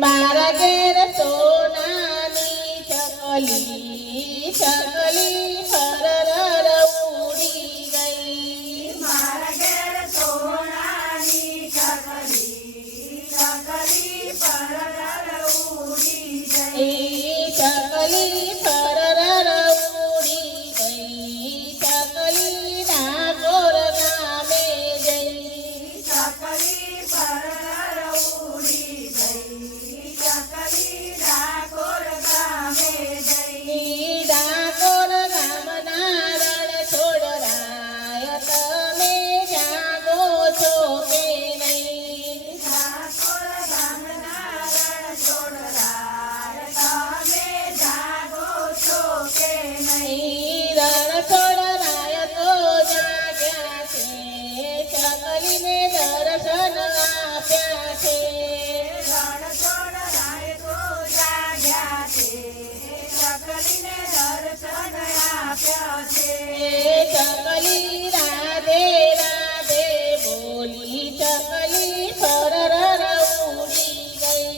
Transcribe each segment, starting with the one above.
મારા ઘેર સોનાની ચકલી ચકલી ફરર ઉડી ગઈ. મારા ઘેર સોનાની ચકલી ચકલી પરર ઉડી ગઈ. ચકલી ફરર ઉડી ગઈ. ચકલી ડાકોર ગામે જઈ. ચકલી પરર ઉડી ગઈ. ચકલી ડાકોર ગામે જઈ. ડાકોર ગામના રણ છોડરાય તમે જાગો છો કે નહીં? ડાકોર ગામના રણ છોડરાય તમે જાગો છો કે નહીં? રણ છોડરાય તો જાગ્યા છે. ચકલીને દર્શન આપ્યા છે. રણ છોડરાય તો જાગ્યા છે. ચકલીને દર્શન આપ્યા છે. ચકલી રાધે રાધે બોલી. ચકલી ફરર ઉડી ગઈ.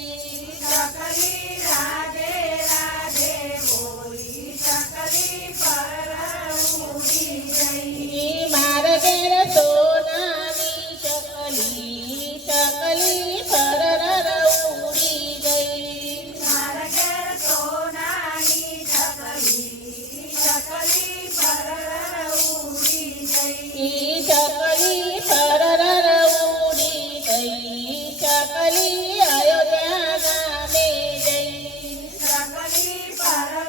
ચકલી રાધે રાધે બોલી. ચકલી પરર ઉડી ગઈ. મારા ઘેર સોનાની ચકલી ચકલી ફરર ઉડી ગઈ. મારા ઘેર સોનાની ચકલી ચકલી પરર ઉડી ગઈ. ચકલી ફરર ઉડી ગઈ. ચકલી અયોધ્યા ગામે જઈ. ચકલી પરર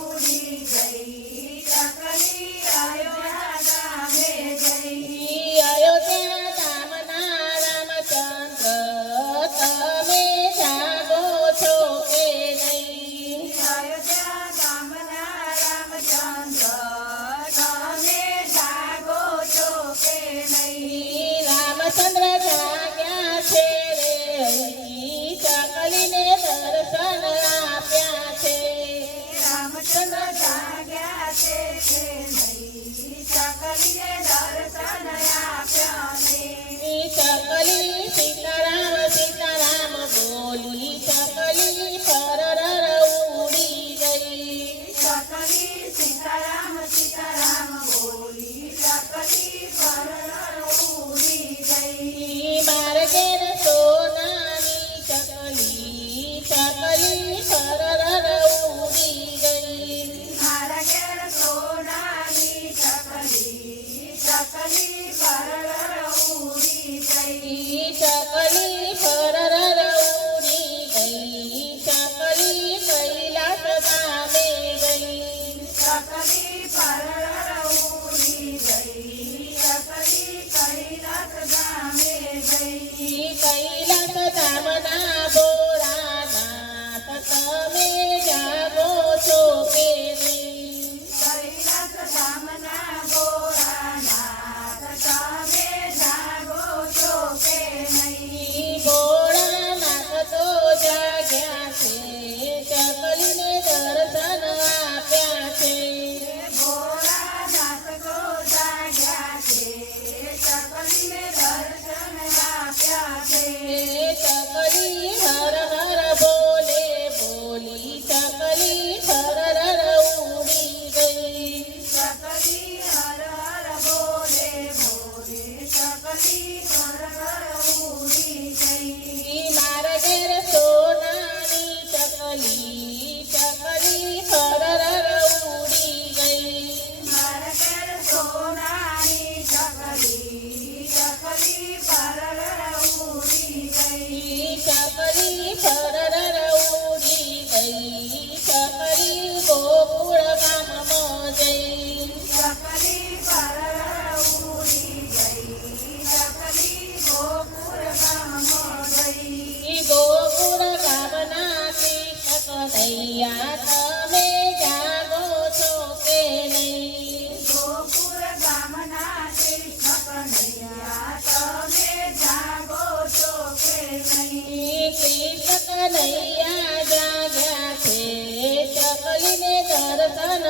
ઉડી ગઈ. ચકલી અયોધ્યા ગામે ગઈ. અયોધ્યા ગામના રામચંદ્ર તમે જાગો છો કે નહીં? અયોધ્યા ગામના રામચંદ્ર તમે જાગો છો કે નહીં? રામચંદ્ર જાગ્યા છે રે હરી. ચકલીને દર્શન આપ્યા છે. રામચંદ્ર જાગ્યા છે કે નહીં? ચકલીને દર્શન આપ્યા ને. ચકલી સીતારામ સીતારામ બોલી. ચકલી ફરર ઉડી ગઈ. ચકલી સીતારામ સીતારામ બોલી. ચકલી પરર ઉડી ગઈ. મારે ઘેર સોનાની ચકલી ચકલી ફરર ઉડી ગઈ. મારા ઘેર સોનાની ચકલી ચકલી પરર ઉડી ગઈ. ચકલી ફરર ઉડી ગઈ. ચકલી કૈલાસ ગામે ગઈ. ચકલી પરર ઉડી ગઈ. ચકલી કૈલાસ ગામે ગઈ. કૈલાસ ગામના ભોળાનાથ તમે જાગો છો કે નહીં? કૈલાસ ગામના ભોળાનાથ તમે જાગો છો કે નહીં? ભોળાનાથ તો જાગ્યા છે. ચકલીને દર્શન આપ્યા છે. ભોળાનાથ તો જાગ્યા છે. ચકલીને દર્શન આપ્યા છે. ચકલી હર હર બોલે બોલી. ચકલી ફરર ઉડી ગઈ. ચકલી હર હર બોલે બોલે. ચકલી પરર ઉડી ગઈ. મારા ઘેર સોનાની ચકલી ચકલી ફરર ઉડી ગઈ. મારા ઘેર સોનાની ચકલી ચકલી પરર ઉડી ગઈ. ચકલી ફરર ઉડી ગઈ. ચકલી ગોકુળ ગામમાં જઈ. ચકલી પરર ઉડી ગઈ. ચકલી ગોકુળ ગામમાં ગઈ. ગોકુળ ગામના કૃષ્ણ કનૈયા તમે જાગો છો કે નહીં? ગોકુળ ગામના કૃષ્ણ કનૈયા તમે જાગો છો કે નહીં? કૃષ્ણ કનૈયા જાગ્યા છે. ચકલીને દર્શન